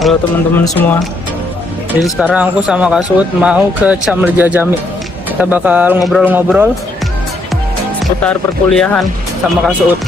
Halo teman-teman semua. Jadi sekarang aku sama Kak Suud mau ke Camleja Jami. Kita bakal ngobrol-ngobrol seputar perkuliahan sama Kak Suud.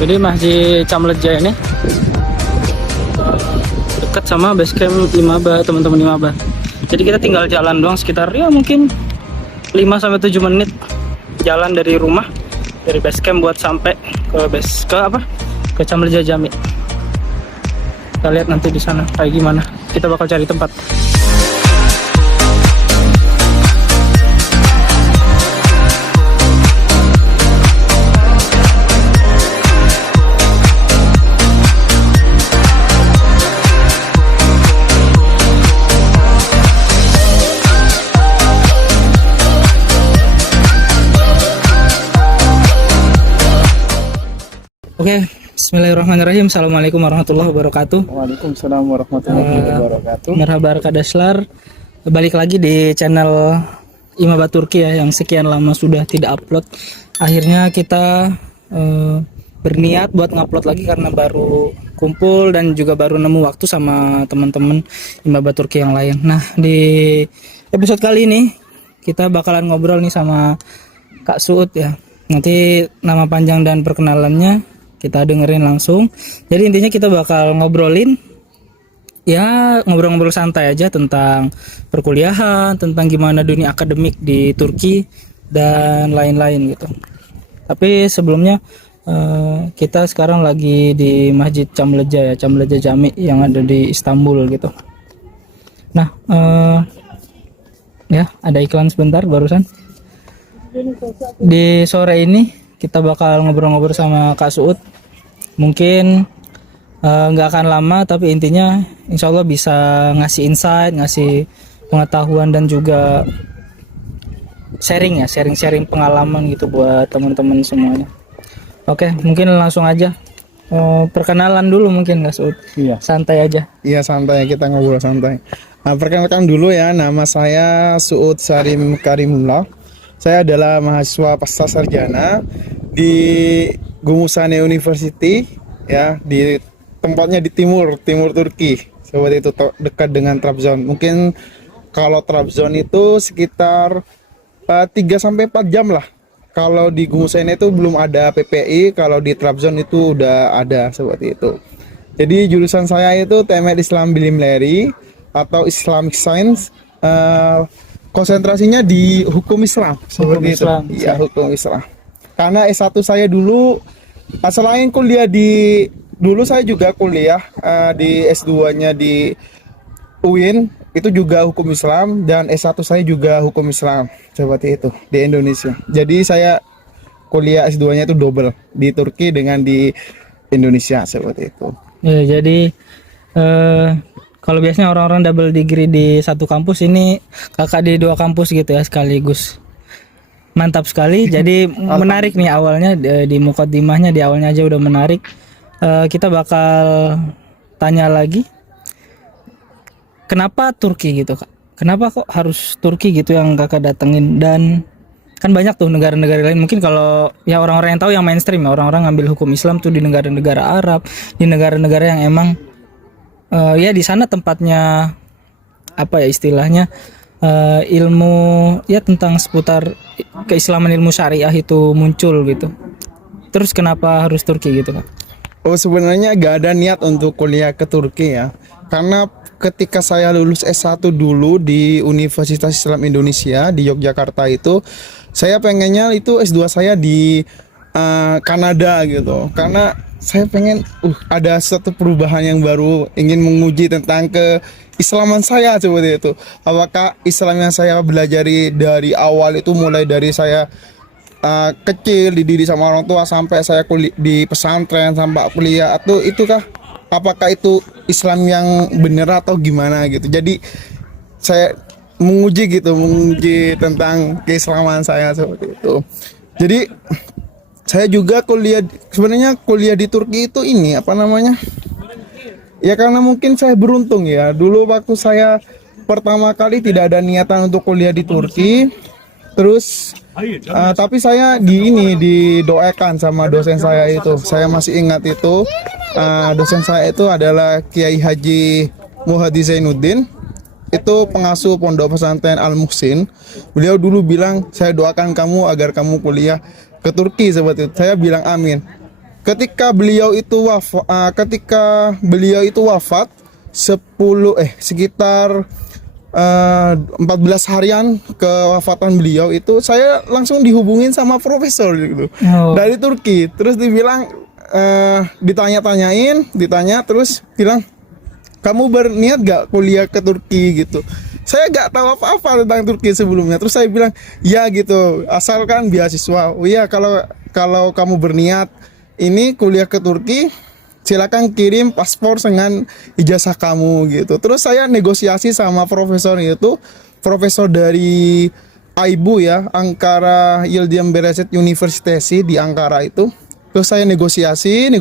Jadi Masjid Camleja ini dekat sama basecamp Imaba, teman-teman Imaba. Jadi kita tinggal jalan doang sekitar ya mungkin 5-7 menit jalan dari rumah, dari basecamp buat sampai ke Camleja Jami. Kita lihat nanti di sana kayak gimana. Kita bakal cari tempat. Oke, bismillahirrahmanirrahim. Assalamualaikum warahmatullahi wabarakatuh. Waalaikumsalam warahmatullahi wabarakatuh. Merhaba Arkadaslar. Balik lagi di channel Imaba Turki ya, yang sekian lama sudah tidak upload. Akhirnya kita berniat buat ngupload lagi karena baru kumpul dan juga baru nemu waktu sama teman-teman Imaba Turki yang lain. Nah, di episode kali ini kita bakalan ngobrol nih sama Kak Suud ya. Nanti nama panjang dan perkenalannya kita dengerin langsung. Jadi intinya kita bakal ngobrolin ya, ngobrol-ngobrol santai aja tentang perkuliahan, tentang gimana dunia akademik di Turki dan lain-lain gitu. Tapi sebelumnya kita sekarang lagi di Masjid Camleja ya, Camleja Jami yang ada di Istanbul gitu. Nah, ya ada iklan sebentar barusan. Di sore ini kita bakal ngobrol-ngobrol sama Kak Suud. Mungkin nggak akan lama, tapi intinya insya Allah bisa ngasih insight, ngasih pengetahuan dan juga sharing pengalaman gitu buat teman-teman semuanya. Oke, mungkin langsung aja perkenalan dulu mungkin Kak Suud. Iya. Santai aja. Iya, santai, kita ngobrol santai. Nah, perkenalkan dulu ya, nama saya Suud Sarim Karimullah. Saya adalah mahasiswa pasca sarjana di Gumuzhane University ya, di tempatnya di timur Turki. Seperti itu, dekat dengan Trabzon. Mungkin kalau Trabzon itu sekitar 3-4 jam lah. Kalau di Gumuzhane itu belum ada PPI, kalau di Trabzon itu udah ada seperti itu. Jadi jurusan saya itu TMR Islam Bilimleri atau Islamic Science. Konsentrasinya di hukum Islam seperti itu. Iya, hukum Islam. Karena S1 saya dulu selain kuliah dulu saya juga kuliah di S2-nya di UIN itu juga hukum Islam, dan S1 saya juga hukum Islam seperti itu di Indonesia. Jadi saya kuliah S2-nya itu double di Turki dengan di Indonesia seperti itu. Ya, jadi kalau biasanya orang-orang double degree di satu kampus, ini kakak di 2 kampus gitu ya sekaligus. Mantap sekali. Jadi menarik nih awalnya di mukaddimahnya, di awalnya aja udah menarik. Kita bakal tanya lagi, kenapa Turki gitu Kak? Kenapa kok harus Turki gitu yang kakak datengin? Dan kan banyak tuh negara-negara lain. Mungkin kalau ya orang-orang yang tahu yang mainstream ya, orang-orang ngambil hukum Islam tuh di negara-negara Arab, di negara-negara yang emang ya di sana tempatnya apa ya istilahnya, ilmu ya tentang seputar keislaman, ilmu syariah itu muncul gitu. Terus kenapa harus Turki gitu Kak? Oh, sebenarnya gak ada niat untuk kuliah ke Turki ya. Karena ketika saya lulus S1 dulu di Universitas Islam Indonesia di Yogyakarta itu, saya pengennya itu S2 saya di Kanada gitu, karena saya pengen ada satu perubahan yang baru, ingin menguji tentang keislaman saya seperti itu. Apakah Islam yang saya belajari dari awal itu, mulai dari saya kecil dididik sama orang tua sampai saya di pesantren sampai kuliah, atau itukah, apakah itu Islam yang benar atau gimana gitu. Jadi saya menguji tentang keislaman saya seperti itu. Jadi saya juga sebenarnya kuliah di Turki itu ini apa namanya? Ya karena mungkin saya beruntung ya. Dulu waktu saya pertama kali tidak ada niatan untuk kuliah di Turki. Terus tapi saya didoakan sama dosen saya itu. Saya masih ingat itu, dosen saya itu adalah Kiai Haji Muhadi Zainuddin. Itu pengasuh pondok pesantren Al Muhsin. Beliau dulu bilang, saya doakan kamu agar kamu kuliah ke Turki seperti itu. Saya bilang amin. Ketika beliau itu wafat, sekitar 14 harian kewafatan beliau itu, saya langsung dihubungin sama profesor gitu dari Turki. Terus dibilang ditanya terus bilang, kamu berniat gak kuliah ke Turki gitu. Saya gak tahu apa-apa tentang Turki sebelumnya. Terus saya bilang ya gitu, asalkan beasiswa. Oh iya, kalau kamu berniat ini kuliah ke Turki, silakan kirim paspor dengan ijazah kamu gitu. Terus saya negosiasi sama profesor itu, profesor dari AIBU ya, Ankara Yildirim Beyazıt University di Ankara itu. Terus saya negosiasi,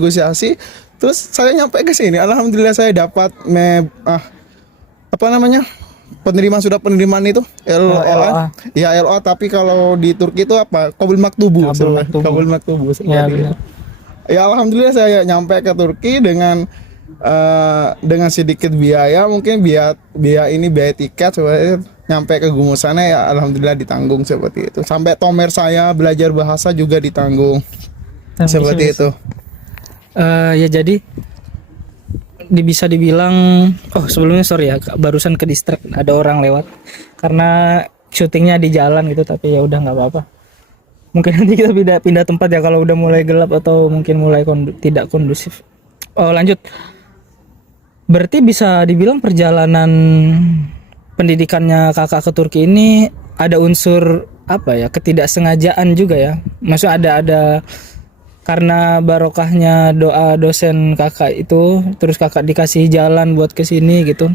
terus saya nyampe ke sini. Alhamdulillah saya dapat surat penerimaan itu LOA. Ya LOA, tapi kalau di Turki itu apa? Qabul Maktubu. Qabul Maktubu. Ya, benar. Ya alhamdulillah saya nyampe ke Turki dengan sedikit biaya, mungkin biaya tiket seperti itu. Nyampe ke gumusannya ya alhamdulillah ditanggung seperti itu. Sampai tomer saya belajar bahasa juga ditanggung. Seperti itu. Ya jadi bisa dibilang, sebelumnya sorry ya, barusan ke distrik, ada orang lewat karena syutingnya di jalan gitu, tapi ya udah nggak apa-apa. Mungkin nanti kita pindah tempat ya kalau udah mulai gelap atau mungkin mulai tidak kondusif. Lanjut. Berarti bisa dibilang perjalanan pendidikannya kakak ke Turki ini ada unsur ketidaksengajaan juga ya. Maksudnya ada karena barokahnya doa dosen kakak itu, terus kakak dikasih jalan buat kesini gitu.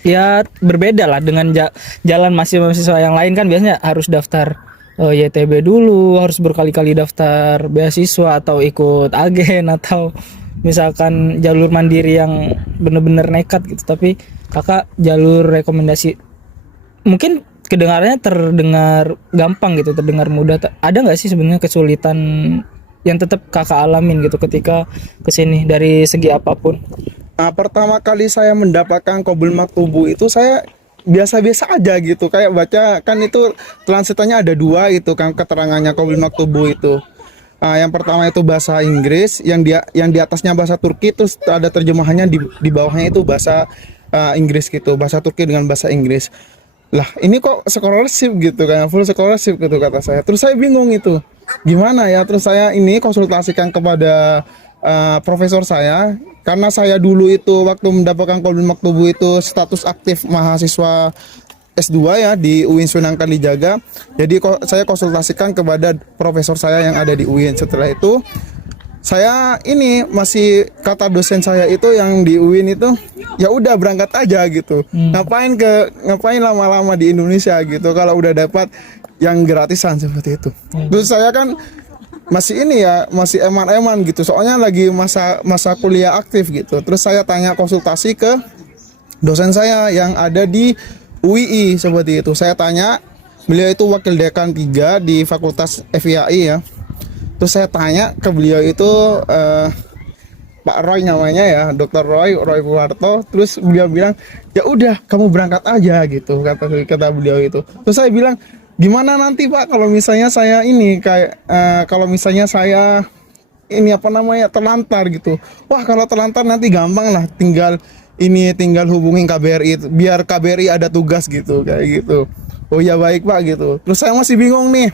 Ya berbeda lah dengan jalan mahasiswa yang lain, kan biasanya harus daftar YTB dulu, harus berkali-kali daftar beasiswa atau ikut agen atau misalkan jalur mandiri yang bener-bener nekat gitu. Tapi kakak jalur rekomendasi, mungkin kedengarannya terdengar gampang gitu, terdengar mudah. Ada nggak sih sebenarnya kesulitan yang tetap kakak alamin gitu ketika kesini dari segi apapun? Pertama kali saya mendapatkan Qabul Maktubu itu saya biasa-biasa aja gitu, kayak baca kan itu translatannya ada dua itu kan keterangannya Qabul Maktubu itu. Yang pertama itu bahasa Inggris, yang di atasnya bahasa Turki, terus ada terjemahannya di bawahnya itu bahasa Inggris gitu, bahasa Turki dengan bahasa Inggris. Lah ini kok scholarship gitu kan, full scholarship gitu kata saya. Terus saya bingung itu gimana ya. Terus saya ini konsultasikan kepada profesor saya, karena saya dulu itu waktu mendapatkan Qabul Maktubu itu status aktif mahasiswa S2 ya di UIN Sunan Kalijaga. Jadi saya konsultasikan kepada profesor saya yang ada di UIN. Setelah itu saya ini masih kata dosen saya itu yang di UIN itu, ya udah berangkat aja gitu. Ngapain lama-lama di Indonesia gitu kalau udah dapat yang gratisan seperti itu. Terus saya kan masih eman-eman gitu, soalnya lagi masa kuliah aktif gitu. Terus saya tanya konsultasi ke dosen saya yang ada di UII seperti itu. Saya tanya, beliau itu wakil dekan 3 di Fakultas FIAI ya. Terus saya tanya ke beliau itu Pak Roy namanya ya, Dr. Roy Purwarto. Terus beliau bilang, ya udah kamu berangkat aja gitu, kata beliau itu. Terus saya bilang, gimana nanti Pak kalau misalnya saya ini terlantar gitu. Wah kalau terlantar nanti gampang lah, tinggal hubungin KBRI, biar KBRI ada tugas gitu, kayak gitu. Oh ya baik Pak gitu. Terus saya masih bingung nih,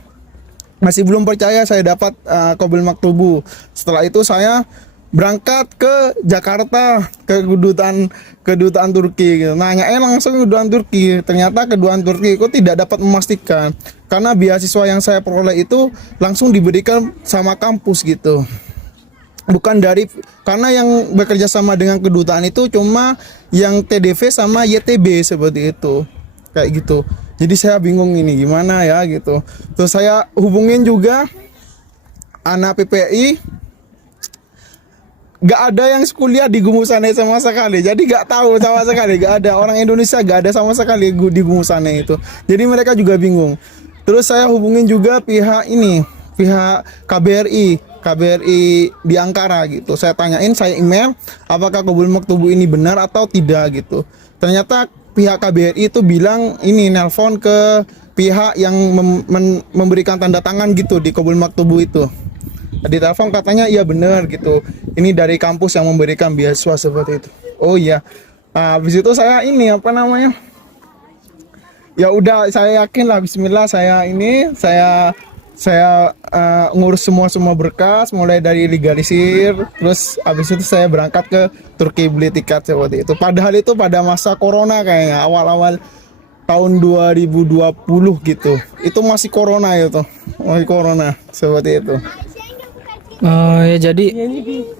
masih belum percaya saya dapat Qabil Maktubu. Setelah itu saya berangkat ke Jakarta, ke kedutaan Turki gitu. Nanyain langsung ke kedutaan Turki. Ternyata kedutaan Turki itu tidak dapat memastikan karena beasiswa yang saya peroleh itu langsung diberikan sama kampus gitu. Bukan dari, karena yang bekerja sama dengan kedutaan itu cuma yang TDV sama YTB seperti itu. Kayak gitu. Jadi saya bingung ini gimana ya gitu. Terus saya hubungin juga anak PPI, gak ada yang kuliah di Gumusane sama sekali, jadi gak tahu sama sekali, gak ada orang Indonesia, gak ada sama sekali di Gumusane itu. Jadi mereka juga bingung. Terus saya hubungin juga pihak KBRI di Ankara gitu. Saya tanyain, saya email apakah Qabil Maktubu ini benar atau tidak gitu. Ternyata pihak KBRI itu bilang ini nelpon ke pihak yang memberikan tanda tangan gitu di Qabil Maktubu itu. Di telepon katanya iya benar gitu, ini dari kampus yang memberikan beasiswa seperti itu. Oh iya. Habis itu saya ini apa namanya, ya udah saya yakin lah, Bismillah saya ngurus semua berkas mulai dari legalisir, terus habis itu saya berangkat ke Turki beli tiket seperti itu. Padahal itu pada masa corona kayaknya, awal-awal tahun 2020 gitu, itu masih corona seperti itu. Oh ya, jadi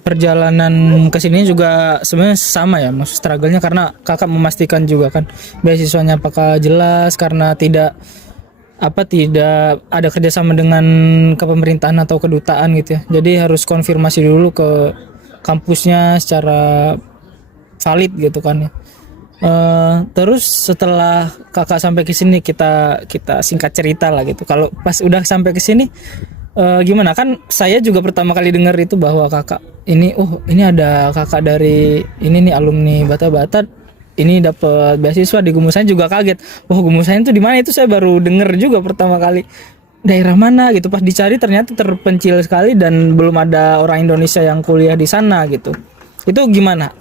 perjalanan ke sini juga sebenarnya sama ya, maksud struggle-nya, karena kakak memastikan juga kan beasiswanya apakah jelas, karena tidak ada kerjasama dengan kepemerintahan atau kedutaan gitu ya. Jadi harus konfirmasi dulu ke kampusnya secara valid gitu kan ya. Terus setelah kakak sampai ke sini, kita singkat cerita lah gitu. Kalau pas udah sampai ke sini, gimana, kan saya juga pertama kali dengar itu bahwa kakak ini ada kakak dari ini nih, alumni Bata ini dapat beasiswa di Gumusan, juga kaget. Gumusan itu di mana? Itu saya baru dengar juga pertama kali. Daerah mana gitu, pas dicari ternyata terpencil sekali dan belum ada orang Indonesia yang kuliah di sana gitu. Itu gimana?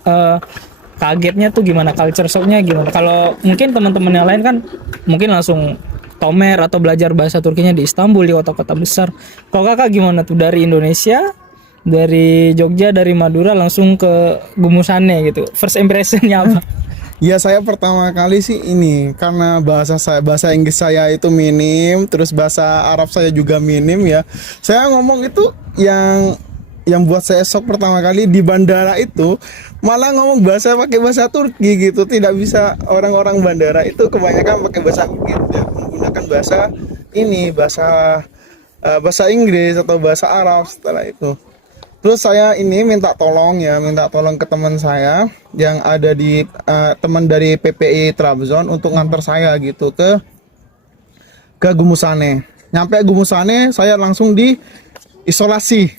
Kagetnya tuh gimana? Culture shocknya gimana? Kalau mungkin teman-teman yang lain kan mungkin langsung Tomer atau belajar bahasa Turkinya di Istanbul, di kota-kota besar. Kalau kakak gimana tuh, dari Indonesia, dari Jogja, dari Madura langsung ke Gumusane gitu? First impressionnya apa? Ya saya pertama kali sih ini, karena bahasa Inggris saya itu minim, terus bahasa Arab saya juga minim ya. Saya ngomong itu yang buat saya shock pertama kali di bandara itu, malah ngomong pakai bahasa Turki gitu. Tidak bisa, orang-orang bandara itu kebanyakan pakai bahasa gitu ya, menggunakan bahasa Inggris atau bahasa Arab setelah itu. Terus saya ini minta tolong ke teman saya yang ada di teman dari PPI Trabzon untuk nganter saya gitu ke Gumusane. Nyampe Gumusane saya langsung isolasi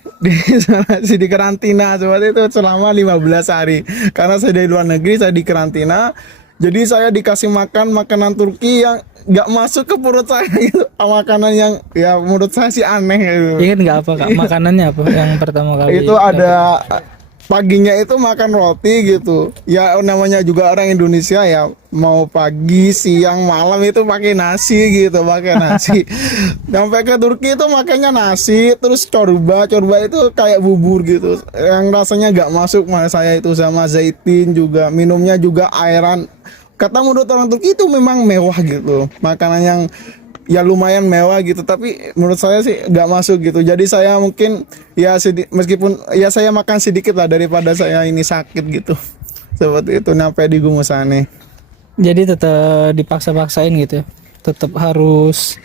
di karantina seperti itu selama 15 hari. Karena saya dari luar negeri, saya di karantina. Jadi saya dikasih makanan Turki yang nggak masuk ke perut saya gitu. Makanan yang ya menurut saya sih aneh gitu. Ingat nggak apa kak, makanannya apa yang pertama kali? Itu ada paginya itu makan roti gitu. Ya namanya juga orang Indonesia ya, mau pagi, siang, malam itu pakai nasi gitu, Sampai ke Turki itu makanya nasi, terus corba itu kayak bubur gitu. Yang rasanya nggak masuk sama saya itu, sama zaitin juga, minumnya juga airan. Kata menurut orang Turki itu memang mewah gitu, makanan yang ya lumayan mewah gitu, tapi menurut saya sih nggak masuk gitu. Jadi saya mungkin ya meskipun ya saya makan sedikit lah daripada saya ini sakit gitu, seperti itu. Sampai di Gumusane. Jadi tetap dipaksa-paksain gitu ya, tetap harus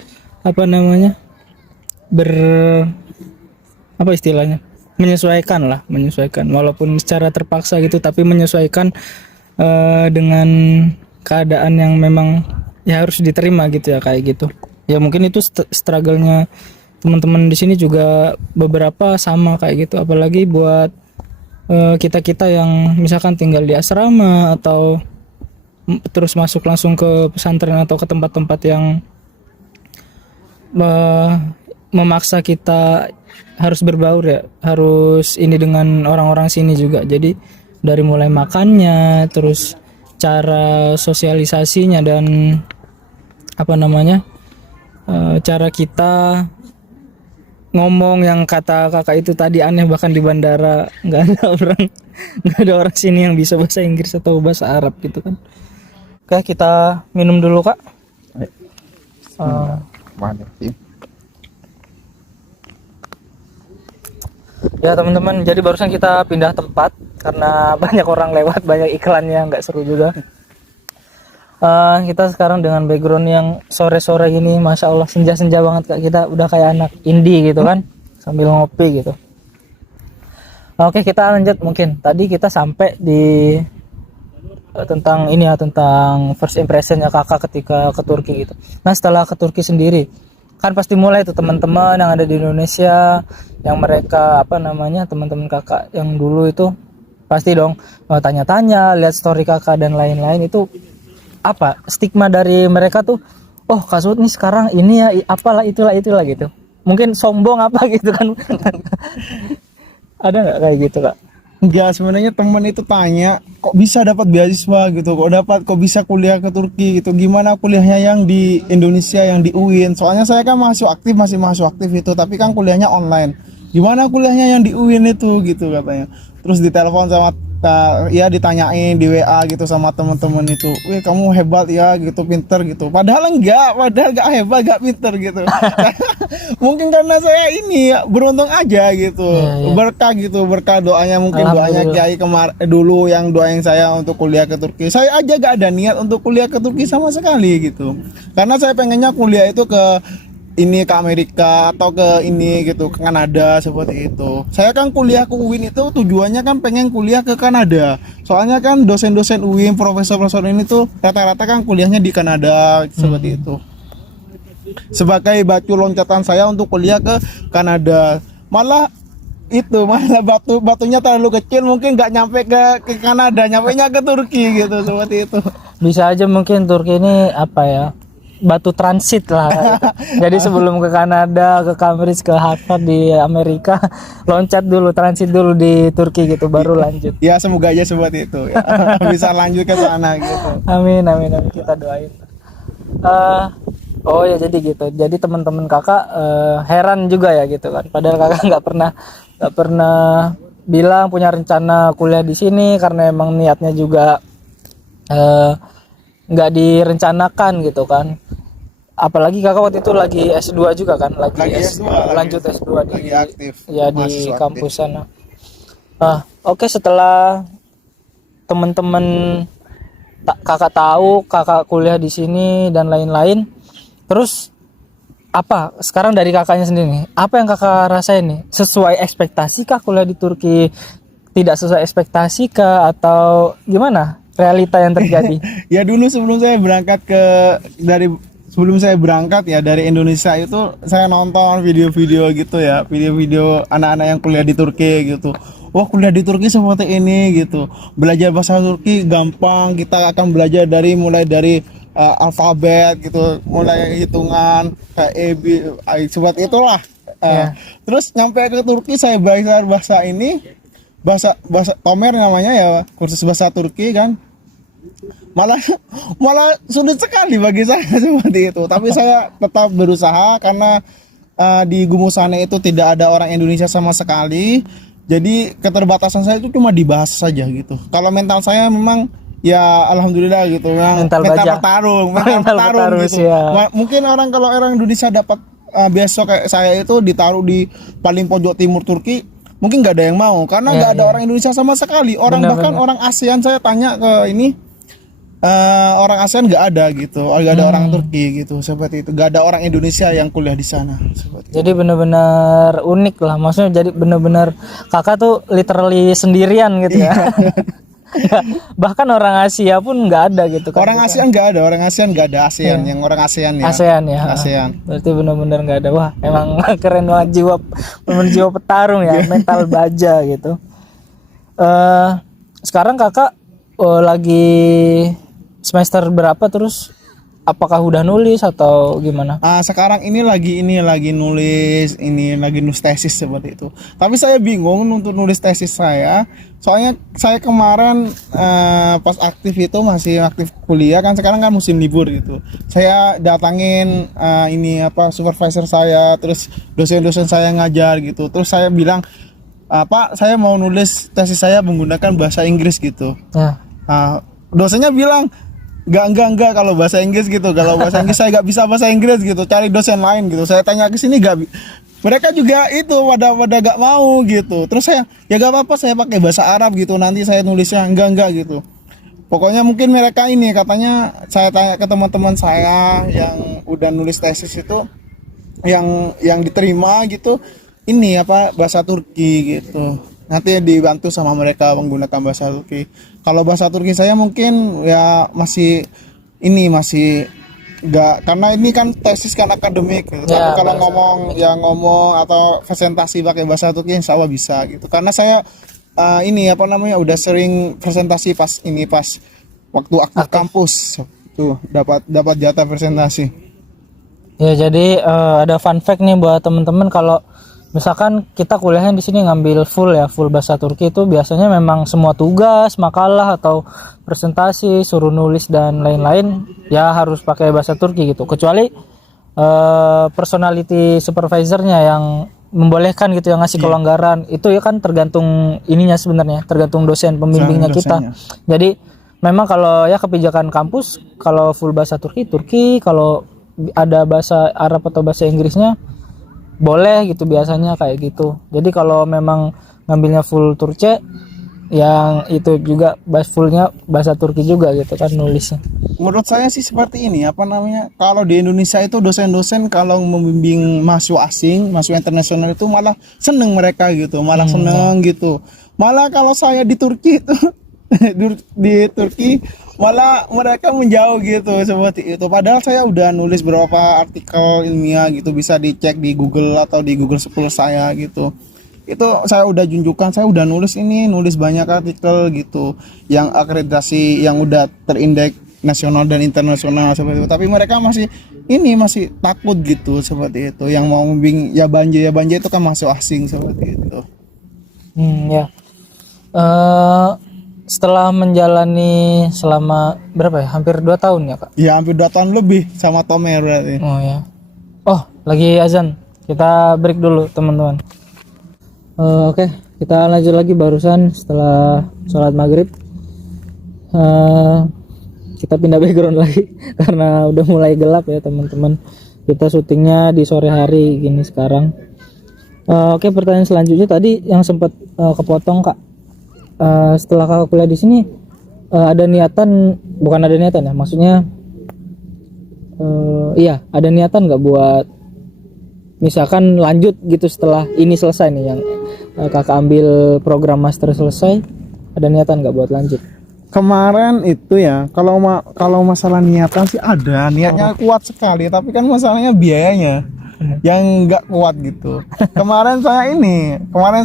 menyesuaikan walaupun secara terpaksa gitu, tapi menyesuaikan dengan keadaan yang memang ya harus diterima gitu ya, kayak gitu. Ya mungkin itu struggle-nya teman-teman di sini juga beberapa sama kayak gitu, apalagi buat kita-kita yang misalkan tinggal di asrama atau terus masuk langsung ke pesantren atau ke tempat-tempat yang memaksa kita harus berbaur ya, harus ini dengan orang-orang sini juga. Jadi dari mulai makannya, terus cara sosialisasinya, dan cara kita ngomong yang kata kakak itu tadi aneh, bahkan di bandara nggak ada orang sini yang bisa bahasa Inggris atau bahasa Arab gitu kan. Oke, kita minum dulu kak. Mana sih? Ya teman-teman, jadi barusan kita pindah tempat karena banyak orang lewat, banyak iklannya, nggak seru juga. Kita sekarang dengan background yang sore-sore gini, masya Allah senja-senja banget kak. Kita udah kayak anak indie gitu kan, sambil ngopi gitu. Oke, kita lanjut. Mungkin tadi kita sampai di tentang ini ya, tentang first impressionnya kakak ketika ke Turki gitu. Nah setelah ke Turki sendiri, kan pasti mulai tuh teman-teman yang ada di Indonesia, yang mereka apa namanya, teman-teman kakak yang dulu itu pasti dong tanya-tanya, lihat story kakak dan lain-lain. Itu apa stigma dari mereka tuh, oh Kak Suud nih sekarang ini ya, apalah itulah gitu, mungkin sombong apa gitu kan. Ada nggak kayak gitu kak? Enggak, sebenarnya teman itu tanya, kok bisa dapat beasiswa gitu, kok bisa kuliah ke Turki gitu, gimana kuliahnya yang di Indonesia, yang di UIN. Soalnya saya kan masih mahasiswa aktif itu, tapi kan kuliahnya online. Gimana kuliahnya yang di UIN itu gitu katanya. Terus ditelepon sama ya ditanyain di WA gitu sama teman-teman itu, wih kamu hebat ya gitu, pinter gitu. Padahal enggak hebat, enggak pinter gitu. Mungkin karena saya ini ya, beruntung aja gitu, berkah gitu, berkah doanya, mungkin doanya Kiai dulu yang doain saya untuk kuliah ke Turki. Saya aja gak ada niat untuk kuliah ke Turki sama sekali gitu, karena saya pengennya kuliah itu ke ini, ke Amerika atau ke ini gitu, ke Kanada seperti itu. Saya kan kuliah ke UIN itu tujuannya kan pengen kuliah ke Kanada. Soalnya kan dosen-dosen UIN, profesor-profesor ini tuh rata-rata kan kuliahnya di Kanada seperti itu. Sebagai batu loncatan saya untuk kuliah ke Kanada. Malah batunya terlalu kecil, mungkin nggak nyampe ke Kanada, nyampenya ke Turki gitu, seperti itu. Bisa aja mungkin Turki ini apa ya, batu transit lah gitu. Jadi sebelum ke Kanada, ke Cambridge, ke Harvard di Amerika, loncat dulu, transit dulu di Turki gitu, baru lanjut. Ya semoga aja seperti itu ya. Bisa lanjut ke sana gitu. Amin, kita doain. Oh ya, jadi gitu. Jadi teman-teman kakak heran juga ya gitu kan. Padahal kakak nggak pernah bilang punya rencana kuliah di sini, karena emang niatnya juga nggak direncanakan gitu kan. Apalagi kakak waktu itu lagi S2 juga kan, lagi S2, lanjut S2 lagi aktif, ya di kampus sana. Oke, setelah teman-teman kakak tahu kakak kuliah di sini dan lain-lain, terus apa sekarang dari kakaknya sendiri nih, apa yang kakak rasain nih? Sesuai ekspektasi kah kuliah di Turki? Tidak sesuai ekspektasi kah, atau gimana realita yang terjadi? Ya dulu sebelum saya berangkat ya dari Indonesia itu, saya nonton video-video gitu ya, video-video anak-anak yang kuliah di Turki gitu. Wah, kuliah di Turki seperti ini gitu. Belajar bahasa Turki gampang, kita akan belajar mulai dari alfabet gitu, mulai hitungan kayak A, B, seperti itulah. Terus nyampe ke Turki, saya belajar bahasa Tomer namanya ya, kursus bahasa Turki kan. Malah sulit sekali bagi saya seperti itu. Tapi saya tetap berusaha karena di Gumusane itu tidak ada orang Indonesia sama sekali. Jadi keterbatasan saya itu cuma di bahasa saja gitu. Kalau mental saya memang ya alhamdulillah gitu, mental petarung gitu. Ya. Mungkin kalau orang Indonesia dapat besok kayak saya itu ditaruh di paling pojok timur Turki, mungkin nggak ada yang mau karena nggak ada orang Indonesia sama sekali. Orang orang ASEAN, saya tanya ke ini, orang ASEAN nggak ada gitu, nggak ada orang Turki gitu, seperti itu. Nggak ada orang Indonesia yang kuliah di sana. Jadi benar-benar unik lah, maksudnya jadi benar-benar kakak tuh literally sendirian gitu ya. Bahkan orang Asia pun nggak ada gitu kan. Orang ASEAN nggak ada, ASEAN yang orang ASEAN ya. ASEAN. Berarti benar-benar nggak ada. Wah, emang keren banget jiwa petarung ya, mental baja gitu. Sekarang kakak lagi semester berapa, terus apakah udah nulis atau gimana? Sekarang ini lagi nulis tesis seperti itu. Tapi saya bingung untuk nulis tesis saya. Soalnya saya kemarin pas aktif itu masih aktif kuliah kan, sekarang kan musim libur gitu. Saya datangin supervisor saya, terus dosen-dosen saya ngajar gitu. Terus saya bilang, Pak, saya mau nulis tesis saya menggunakan bahasa Inggris gitu. Ya. Dosennya bilang, enggak kalau bahasa Inggris gitu. Kalau bahasa Inggris saya nggak bisa bahasa Inggris gitu. Cari dosen lain gitu. Saya tanya ke sini mereka juga itu pada gak mau gitu. Terus saya ya gak apa-apa, saya pakai bahasa Arab gitu. Nanti saya nulisnya enggak gitu. Pokoknya mungkin mereka ini katanya, saya tanya ke teman-teman saya yang udah nulis tesis itu, yang diterima gitu, ini bahasa Turki gitu. Nanti dibantu sama mereka menggunakan bahasa Turki. Kalau bahasa Turki saya mungkin ya masih enggak, karena ini kan tesis kan akademik gitu. Ya, Tapi kalau ngomong atau presentasi pakai bahasa Turki insya Allah bisa gitu. Karena saya udah sering presentasi pas waktu aktif kampus tuh dapat jatah presentasi. Ya, jadi ada fun fact nih buat teman-teman, kalau misalkan kita kuliahnya di sini ngambil full bahasa Turki, itu biasanya memang semua tugas, makalah atau presentasi, suruh nulis dan lain-lain ya harus pakai bahasa Turki gitu. Kecuali personality supervisornya yang membolehkan gitu, yang ngasih kelonggaran. Itu ya kan tergantung ininya sebenarnya, tergantung dosen pembimbingnya kita. Jadi memang kalau ya kebijakan kampus, kalau full bahasa Turki, kalau ada bahasa Arab atau bahasa Inggrisnya boleh gitu, biasanya kayak gitu. Jadi kalau memang ngambilnya full Turki, yang itu juga fullnya bahasa Turki juga gitu kan nulisnya. Menurut saya sih seperti ini, kalau di Indonesia itu dosen-dosen kalau membimbing mahasiswa asing, mahasiswa internasional itu malah seneng mereka gitu, gitu. Malah kalau saya di Turki itu di Turki malah mereka menjauh gitu seperti itu. Padahal saya udah nulis beberapa artikel ilmiah gitu, bisa dicek di Google atau di Google Scholar saya gitu. Itu saya udah junjukkan, saya udah nulis banyak artikel gitu yang akreditasi, yang udah terindeks nasional dan internasional seperti itu. Tapi mereka masih takut gitu seperti itu. Yang mau membimbing ya Banja itu kan masuk asing seperti itu. Ya. Setelah menjalani selama berapa ya? Hampir 2 tahun ya, Kak? Ya, hampir 2 tahun lebih sama Tomer berarti. Oh ya. Oh, lagi azan. Kita break dulu, teman-teman. Oke, kita lanjut lagi barusan setelah sholat maghrib. Kita pindah background lagi karena udah mulai gelap ya, teman-teman. Kita syutingnya di sore hari gini sekarang. Oke, pertanyaan selanjutnya tadi yang sempat kepotong, Kak. Setelah kakak kuliah di sini ada niatan ya, maksudnya ada niatan nggak buat misalkan lanjut gitu setelah ini selesai nih, yang kakak ambil program master selesai, ada niatan nggak buat lanjut? Kemarin itu ya, kalau masalah niatan sih ada niatnya kuat sekali, tapi kan masalahnya biayanya yang nggak kuat gitu. Kemarin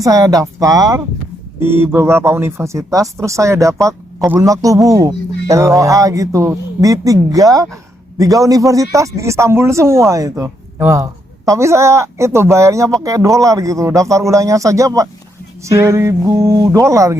saya daftar di beberapa universitas, terus saya dapat Qabul Maktubu LOA gitu di tiga universitas di Istanbul semua itu. Wow. Tapi saya itu bayarnya pakai dolar gitu, daftar ulangnya saja Pak $1.000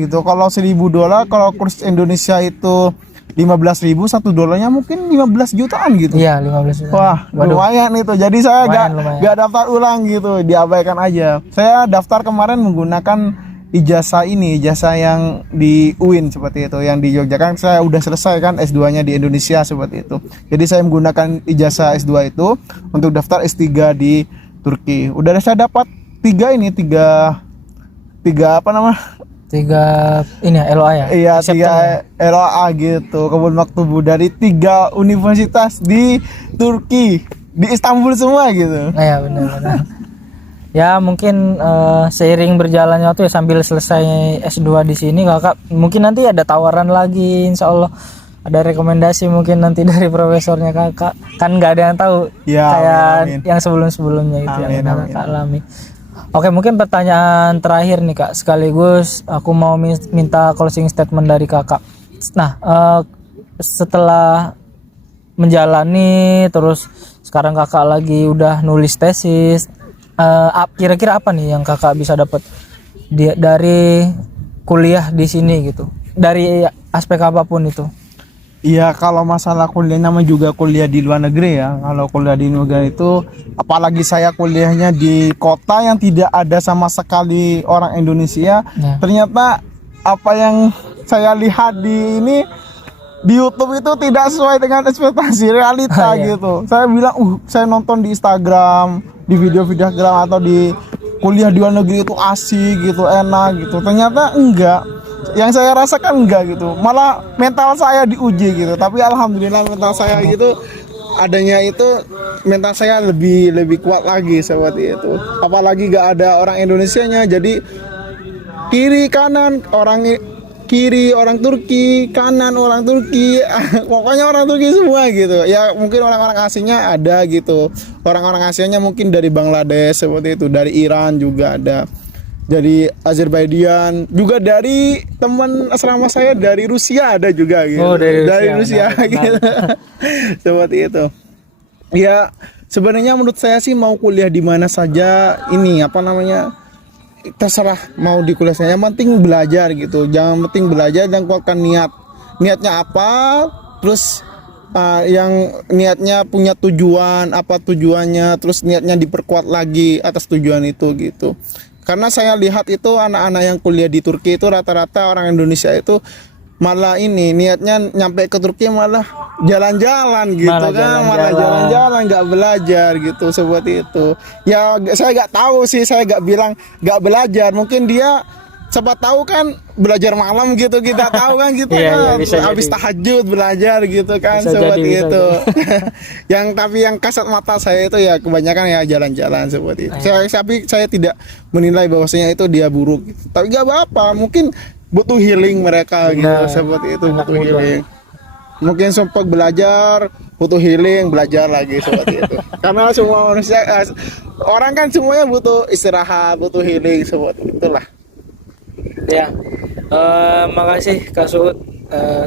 gitu. Kalau $1.000, kalau kurs Indonesia itu 15.000, $1 mungkin 15 jutaan gitu. Iya, 15 jutaan. Wah, lumayan itu. Jadi saya lumayan. gak daftar ulang gitu, diabaikan aja. Saya daftar kemarin menggunakan ijazah yang di UIN seperti itu, yang di Yogyakarta. Saya udah selesai kan S2-nya di Indonesia seperti itu. Jadi saya menggunakan ijazah S2 itu untuk daftar S3 di Turki. Udah saya dapat tiga LOA ya? Iya, 3 LOA gitu, Qabul Maktubu dari 3 universitas di Turki, di Istanbul semua gitu. Iya, benar. Ya mungkin seiring berjalannya waktu ya, sambil selesai S2 di sini kakak mungkin nanti ada tawaran lagi, insya Allah ada rekomendasi mungkin nanti dari profesornya kakak, kan nggak ada yang tahu ya, kayak amin. Yang sebelum-sebelumnya itu amin, yang kakak alami. Oke, mungkin pertanyaan terakhir nih Kak, sekaligus aku mau minta closing statement dari kakak. Nah, setelah menjalani, terus sekarang kakak lagi udah nulis tesis. Kira-kira apa nih yang kakak bisa dapat dari kuliah di sini gitu, dari aspek apapun itu? Iya, kalau masalah kuliah nama juga kuliah di luar negeri ya. Kalau kuliah di luar negeri itu, apalagi saya kuliahnya di kota yang tidak ada sama sekali orang Indonesia. Ya. Ternyata apa yang saya lihat di YouTube itu tidak sesuai dengan ekspektasi realita Iya. gitu. Saya bilang, saya nonton di Instagram, di video-video Instagram atau di kuliah di luar negeri itu asik gitu, enak gitu. Ternyata enggak. Yang saya rasakan enggak gitu. Malah mental saya diuji gitu. Tapi alhamdulillah mental saya gitu, adanya itu mental saya lebih kuat lagi seperti itu. Apalagi gak ada orang Indonesianya, jadi kiri kanan orang Turki, kanan orang Turki, pokoknya orang Turki semua gitu. Ya mungkin orang-orang asingnya ada gitu. Orang-orang asingnya mungkin dari Bangladesh seperti itu, dari Iran juga ada. Dari Azerbaijan, juga dari teman asrama saya dari Rusia ada juga gitu. Oh, dari Rusia Rusia. gitu. Seperti itu. Ya, sebenarnya menurut saya sih mau kuliah di mana saja ini terserah mau di kuliah saya, yang penting belajar gitu. Jangan penting belajar dan kuatkan niatnya apa, terus yang niatnya punya tujuan, apa tujuannya, terus niatnya diperkuat lagi atas tujuan itu gitu. Karena saya lihat itu anak-anak yang kuliah di Turki itu rata-rata orang Indonesia itu malah niatnya nyampe ke Turki malah jalan-jalan gitu, malah jalan-jalan nggak belajar gitu, seperti itu. Ya saya nggak tahu sih, saya nggak bilang nggak belajar, mungkin dia siapa tahu kan belajar malam gitu, kita tahu kan gitu kan, habis tahajud belajar gitu kan, seperti itu. Tapi yang kasat mata saya itu ya kebanyakan ya jalan-jalan seperti itu. Tapi saya tidak menilai bahwasanya itu dia buruk gitu. Tapi nggak apa-apa, mungkin butuh healing mereka gitu, seperti itu, butuh healing. Mungkin sempat belajar, butuh healing, belajar lagi seperti itu. Karena semua manusia, orang kan semuanya butuh istirahat, butuh healing, seperti itulah. Ya, makasih Kak Suud.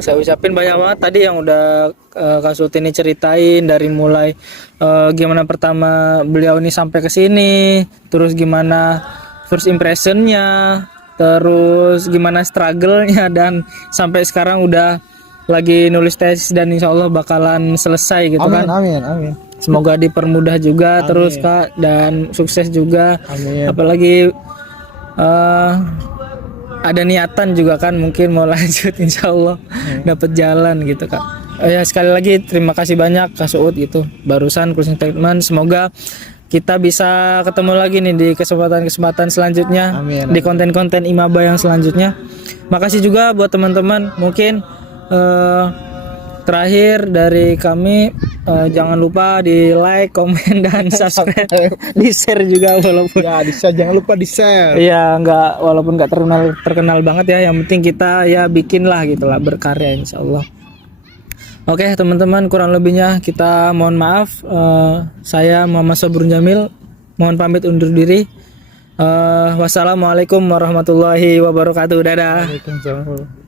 Saya ucapin banyak banget tadi yang udah Kak Suud ini ceritain, dari mulai gimana pertama beliau ini sampai ke sini, terus gimana first impressionnya, terus gimana struggle-nya, dan sampai sekarang udah lagi nulis tesis dan insya Allah bakalan selesai gitu. Amin, kan. amin. Semoga dipermudah juga terus Kak, dan sukses juga. Amin. Apalagi ada niatan juga kan, mungkin mau lanjut insya Allah dapat jalan gitu Kak. Ya sekali lagi terima kasih banyak Kak Suud gitu, barusan closing statement. Semoga kita bisa ketemu lagi nih di kesempatan selanjutnya. Amin. Di konten-konten Imaba yang selanjutnya. Makasih juga buat teman-teman. Mungkin terakhir dari kami, jangan lupa di like, komen, dan subscribe, di share juga walaupun Ya, jangan lupa di share. Iya, walaupun nggak terkenal banget ya, yang penting kita ya bikin lah gitu lah, berkarya insya Allah. Oke teman-teman, kurang lebihnya kita mohon maaf. Saya Muhammad Sabrun Jamil, mohon pamit undur diri. Wassalamualaikum warahmatullahi wabarakatuh. Dadah. Waalaikumsalam.